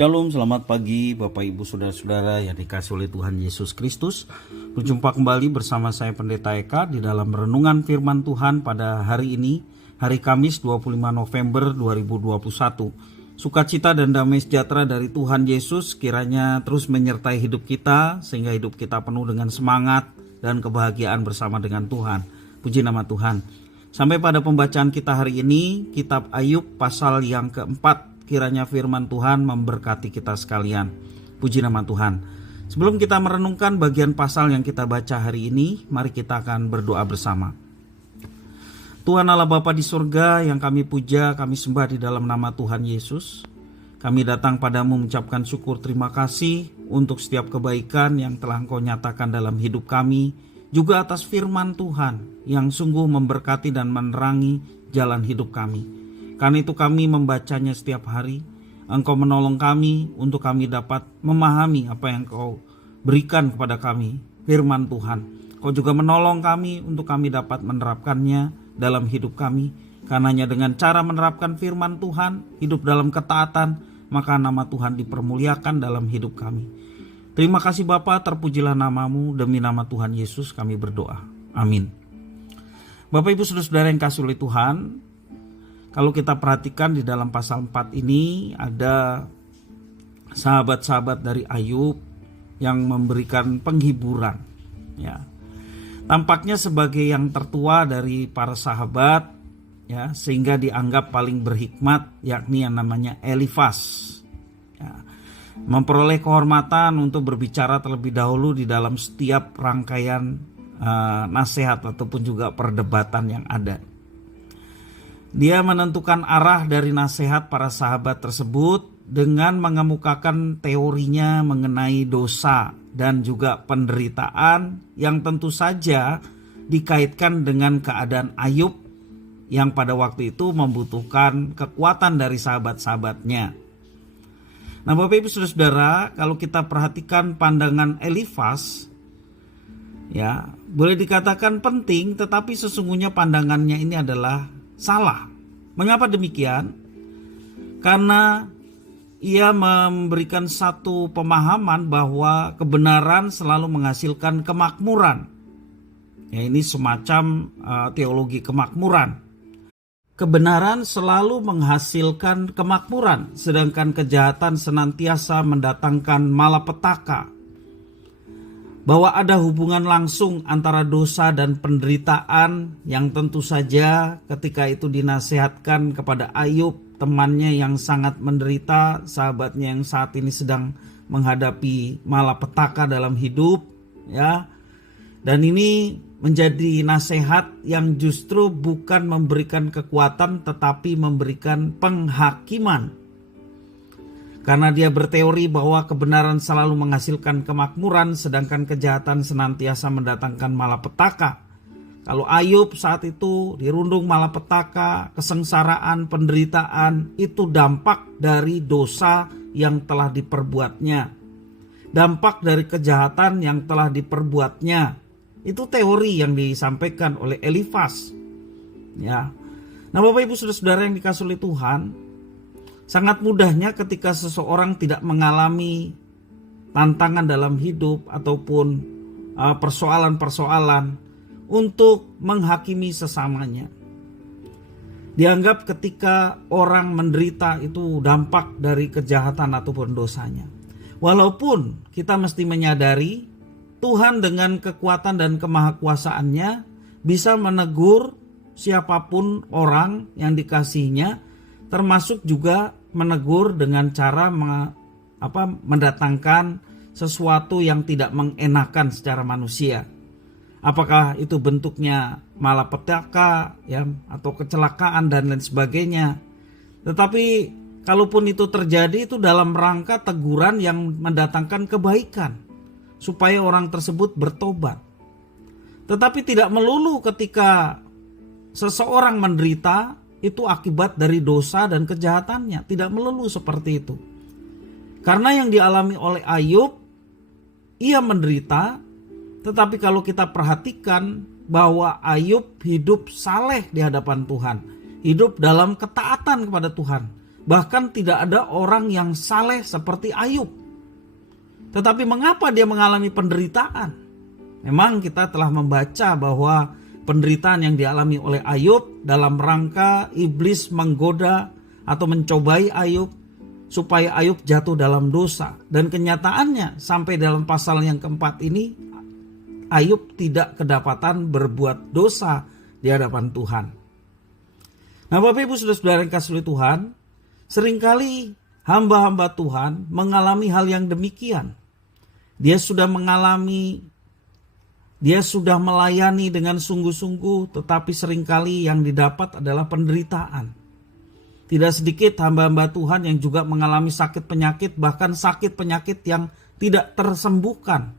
Shalom, selamat pagi Bapak Ibu Saudara-saudara yang dikasihi oleh Tuhan Yesus Kristus. Berjumpa kembali bersama saya Pendeta Eka di dalam renungan firman Tuhan pada hari ini, hari Kamis 25 November 2021. Sukacita dan damai sejahtera dari Tuhan Yesus kiranya terus menyertai hidup kita, sehingga hidup kita penuh dengan semangat dan kebahagiaan bersama dengan Tuhan. Puji nama Tuhan. Sampai pada pembacaan kita hari ini, kitab Ayub pasal yang keempat. Kiranya firman Tuhan memberkati kita sekalian. Puji nama Tuhan. Sebelum kita merenungkan bagian pasal yang kita baca hari ini, mari kita akan berdoa bersama. Tuhan Allah Bapa di surga yang kami puja, kami sembah di dalam nama Tuhan Yesus. Kami datang padamu mengucapkan syukur terima kasih untuk setiap kebaikan yang telah Engkau nyatakan dalam hidup kami, juga atas firman Tuhan yang sungguh memberkati dan menerangi jalan hidup kami. Karena itu kami membacanya setiap hari. Engkau menolong kami untuk kami dapat memahami apa yang Engkau berikan kepada kami, firman Tuhan. Engkau juga menolong kami untuk kami dapat menerapkannya dalam hidup kami. Karenanya dengan cara menerapkan firman Tuhan, hidup dalam ketaatan, maka nama Tuhan dipermuliakan dalam hidup kami. Terima kasih Bapa, terpujilah namamu, demi nama Tuhan Yesus kami berdoa. Amin. Bapak Ibu Saudara-saudara yang kasih oleh Tuhan, kalau kita perhatikan di dalam pasal 4 ini ada sahabat-sahabat dari Ayub yang memberikan penghiburan. Ya. Tampaknya sebagai yang tertua dari para sahabat, ya, sehingga dianggap paling berhikmat, yakni yang namanya Elifas. Ya. Memperoleh kehormatan untuk berbicara terlebih dahulu di dalam setiap rangkaian nasihat ataupun juga perdebatan yang ada. Dia menentukan arah dari nasihat para sahabat tersebut dengan mengemukakan teorinya mengenai dosa dan juga penderitaan yang tentu saja dikaitkan dengan keadaan Ayub yang pada waktu itu membutuhkan kekuatan dari sahabat-sahabatnya. Nah Bapak Ibu Saudara-saudara, kalau kita perhatikan pandangan Elifas, ya boleh dikatakan penting, tetapi sesungguhnya pandangannya ini adalah salah. Mengapa demikian? Karena ia memberikan satu pemahaman bahwa kebenaran selalu menghasilkan kemakmuran. Ya, ini semacam teologi kemakmuran. Kebenaran selalu menghasilkan kemakmuran, sedangkan kejahatan senantiasa mendatangkan malapetaka. Bahwa ada hubungan langsung antara dosa dan penderitaan yang tentu saja ketika itu dinasihatkan kepada Ayub, temannya yang sangat menderita, sahabatnya yang saat ini sedang menghadapi malapetaka dalam hidup, ya. Dan ini menjadi nasihat yang justru bukan memberikan kekuatan tetapi memberikan penghakiman. Karena dia berteori bahwa kebenaran selalu menghasilkan kemakmuran sedangkan kejahatan senantiasa mendatangkan malapetaka. Kalau Ayub saat itu dirundung malapetaka, kesengsaraan, penderitaan, itu dampak dari dosa yang telah diperbuatnya. Dampak dari kejahatan yang telah diperbuatnya. Itu teori yang disampaikan oleh Elifas. Ya. Nah Bapak Ibu Saudara-saudara yang dikasihi oleh Tuhan, sangat mudahnya ketika seseorang tidak mengalami tantangan dalam hidup ataupun persoalan-persoalan untuk menghakimi sesamanya. Dianggap ketika orang menderita itu dampak dari kejahatan ataupun dosanya. Walaupun kita mesti menyadari Tuhan dengan kekuatan dan kemahakuasaannya bisa menegur siapapun orang yang dikasihinya, termasuk juga menegur dengan cara mendatangkan sesuatu yang tidak mengenakan secara manusia. Apakah itu bentuknya malapetaka, ya, atau kecelakaan dan lain sebagainya. Tetapi kalaupun itu terjadi, itu dalam rangka teguran yang mendatangkan kebaikan supaya orang tersebut bertobat. Tetapi tidak melulu ketika seseorang menderita itu akibat dari dosa dan kejahatannya. Tidak melulu seperti itu. Karena yang dialami oleh Ayub, ia menderita, tetapi kalau kita perhatikan bahwa Ayub hidup saleh di hadapan Tuhan. Hidup dalam ketaatan kepada Tuhan. Bahkan tidak ada orang yang saleh seperti Ayub. Tetapi mengapa dia mengalami penderitaan? Memang kita telah membaca bahwa penderitaan yang dialami oleh Ayub dalam rangka iblis menggoda atau mencobai Ayub supaya Ayub jatuh dalam dosa. Dan kenyataannya sampai dalam pasal yang keempat ini, Ayub tidak kedapatan berbuat dosa di hadapan Tuhan. Nah, Bapak Ibu Saudara-saudara yang kasih oleh Tuhan, seringkali hamba-hamba Tuhan mengalami hal yang demikian. Dia sudah melayani dengan sungguh-sungguh, tetapi seringkali yang didapat adalah penderitaan. Tidak sedikit hamba-hamba Tuhan yang juga mengalami sakit penyakit, bahkan sakit penyakit yang tidak tersembuhkan.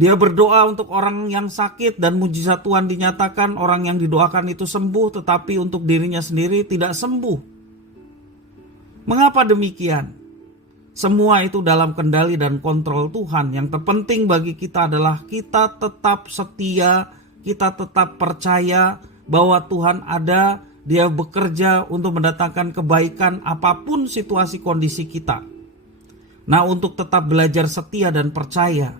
Dia berdoa untuk orang yang sakit dan mujizat Tuhan dinyatakan, orang yang didoakan itu sembuh, tetapi untuk dirinya sendiri tidak sembuh. Mengapa demikian? Semua itu dalam kendali dan kontrol Tuhan. Yang terpenting bagi kita adalah kita tetap setia, kita tetap percaya bahwa Tuhan ada, Dia bekerja untuk mendatangkan kebaikan apapun situasi kondisi kita. Nah, untuk tetap belajar setia dan percaya,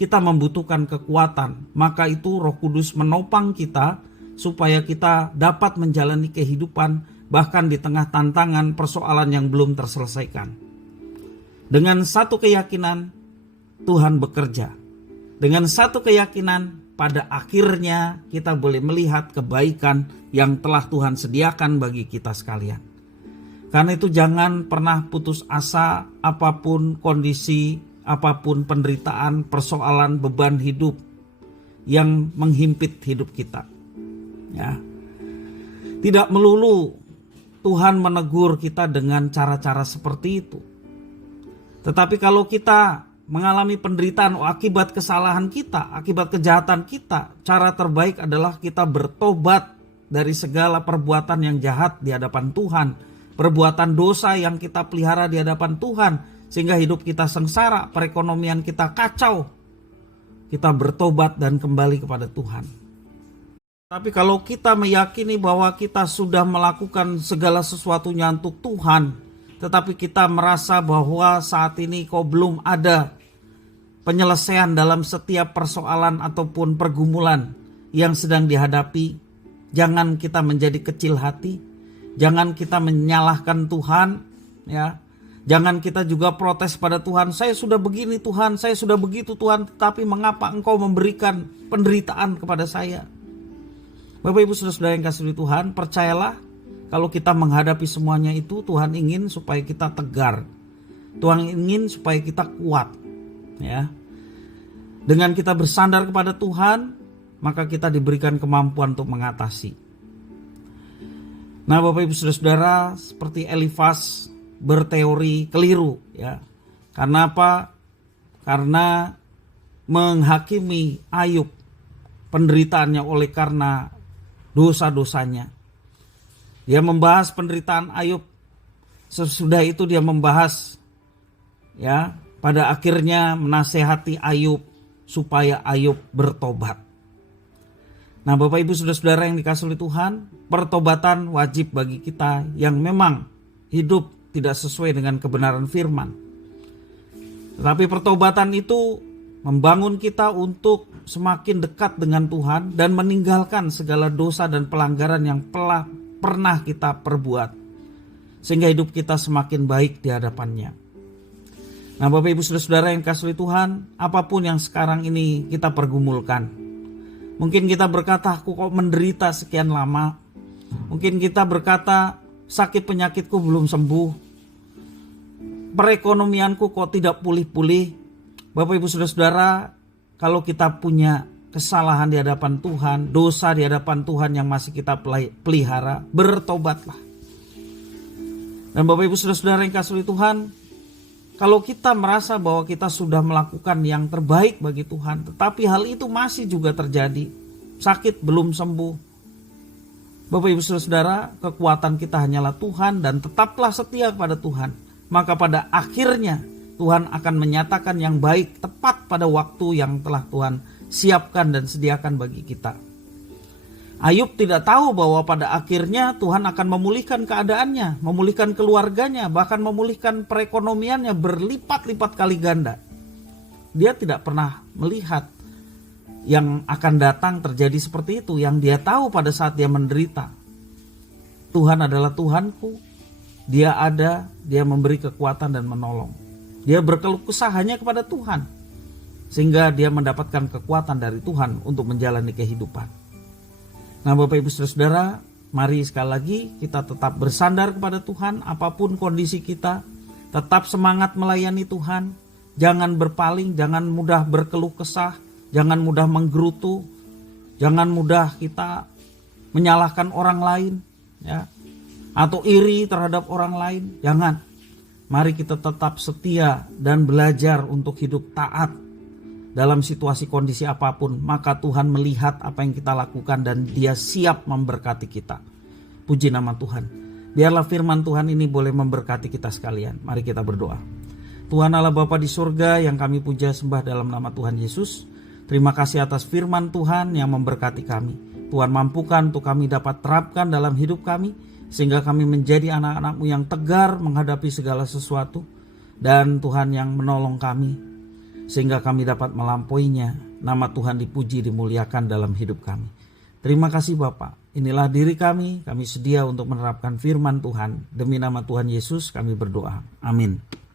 kita membutuhkan kekuatan. Maka itu Roh Kudus menopang kita supaya kita dapat menjalani kehidupan bahkan di tengah tantangan persoalan yang belum terselesaikan. Dengan satu keyakinan, Tuhan bekerja. Dengan satu keyakinan, pada akhirnya kita boleh melihat kebaikan yang telah Tuhan sediakan bagi kita sekalian. Karena itu jangan pernah putus asa apapun kondisi, apapun penderitaan, persoalan, beban hidup yang menghimpit hidup kita. Ya. Tidak melulu Tuhan menegur kita dengan cara-cara seperti itu. Tetapi kalau kita mengalami penderitaan akibat kesalahan kita, akibat kejahatan kita, cara terbaik adalah kita bertobat dari segala perbuatan yang jahat di hadapan Tuhan, perbuatan dosa yang kita pelihara di hadapan Tuhan, sehingga hidup kita sengsara, perekonomian kita kacau. Kita bertobat dan kembali kepada Tuhan. Tapi kalau kita meyakini bahwa kita sudah melakukan segala sesuatunya untuk Tuhan, tetapi kita merasa bahwa saat ini kok belum ada penyelesaian dalam setiap persoalan ataupun pergumulan yang sedang dihadapi, jangan kita menjadi kecil hati, jangan kita menyalahkan Tuhan, ya. Jangan kita juga protes pada Tuhan, saya sudah begini Tuhan, saya sudah begitu Tuhan, tapi mengapa Engkau memberikan penderitaan kepada saya? Bapak Ibu Saudara-saudara yang kasih Tuhan, percayalah kalau kita menghadapi semuanya itu, Tuhan ingin supaya kita tegar. Tuhan ingin supaya kita kuat. Ya. Dengan kita bersandar kepada Tuhan, maka kita diberikan kemampuan untuk mengatasi. Nah, Bapak Ibu Saudara-saudara, seperti Elifas berteori keliru, ya. Karena apa? Karena menghakimi Ayub penderitaannya oleh karena dosa-dosanya. Dia membahas penderitaan Ayub. Sesudah itu dia membahas, ya, pada akhirnya menasehati Ayub supaya Ayub bertobat. Nah, Bapak Ibu Saudara-saudara yang dikasihi oleh Tuhan, pertobatan wajib bagi kita yang memang hidup tidak sesuai dengan kebenaran firman. Tetapi pertobatan itu membangun kita untuk semakin dekat dengan Tuhan dan meninggalkan segala dosa dan pelanggaran yang pernah kita perbuat, sehingga hidup kita semakin baik di hadapannya. Nah, Bapak Ibu Saudara-saudara yang kasih Tuhan, apapun yang sekarang ini kita pergumulkan, mungkin kita berkata, aku kok menderita sekian lama. Mungkin kita berkata, sakit penyakitku belum sembuh, perekonomianku kok tidak pulih-pulih. Bapak Ibu Saudara-saudara, kalau kita punya kesalahan di hadapan Tuhan, dosa di hadapan Tuhan yang masih kita pelihara, bertobatlah. Dan Bapak Ibu Saudara-saudara yang kasih Tuhan, kalau kita merasa bahwa kita sudah melakukan yang terbaik bagi Tuhan, tetapi hal itu masih juga terjadi, sakit belum sembuh, Bapak Ibu Saudara, kekuatan kita hanyalah Tuhan dan tetaplah setia kepada Tuhan. Maka pada akhirnya Tuhan akan menyatakan yang baik tepat pada waktu yang telah Tuhan siapkan dan sediakan bagi kita. Ayub tidak tahu bahwa pada akhirnya Tuhan akan memulihkan keadaannya, memulihkan keluarganya, bahkan memulihkan perekonomiannya berlipat-lipat kali ganda. Dia tidak pernah melihat yang akan datang terjadi seperti itu. Yang dia tahu pada saat dia menderita, Tuhan adalah Tuhanku. Dia ada, dia memberi kekuatan dan menolong. Dia berkeluh kesah hanya kepada Tuhan, sehingga dia mendapatkan kekuatan dari Tuhan untuk menjalani kehidupan. Nah, Bapak Ibu Saudara, mari sekali lagi kita tetap bersandar kepada Tuhan apapun kondisi kita. Tetap semangat melayani Tuhan. Jangan berpaling, jangan mudah berkeluh kesah, jangan mudah menggerutu, jangan mudah kita menyalahkan orang lain, ya, atau iri terhadap orang lain. Jangan. Mari kita tetap setia dan belajar untuk hidup taat dalam situasi kondisi apapun. Maka Tuhan melihat apa yang kita lakukan dan Dia siap memberkati kita. Puji nama Tuhan. Biarlah firman Tuhan ini boleh memberkati kita sekalian. Mari kita berdoa. Tuhan Allah Bapa di surga yang kami puja sembah dalam nama Tuhan Yesus, terima kasih atas firman Tuhan yang memberkati kami. Tuhan, mampukan untuk kami dapat terapkan dalam hidup kami, sehingga kami menjadi anak-anak-Mu yang tegar menghadapi segala sesuatu. Dan Tuhan yang menolong kami, sehingga kami dapat melampauinya. Nama Tuhan dipuji, dimuliakan dalam hidup kami. Terima kasih Bapa. Inilah diri kami sedia untuk menerapkan firman Tuhan. Demi nama Tuhan Yesus kami berdoa. Amin.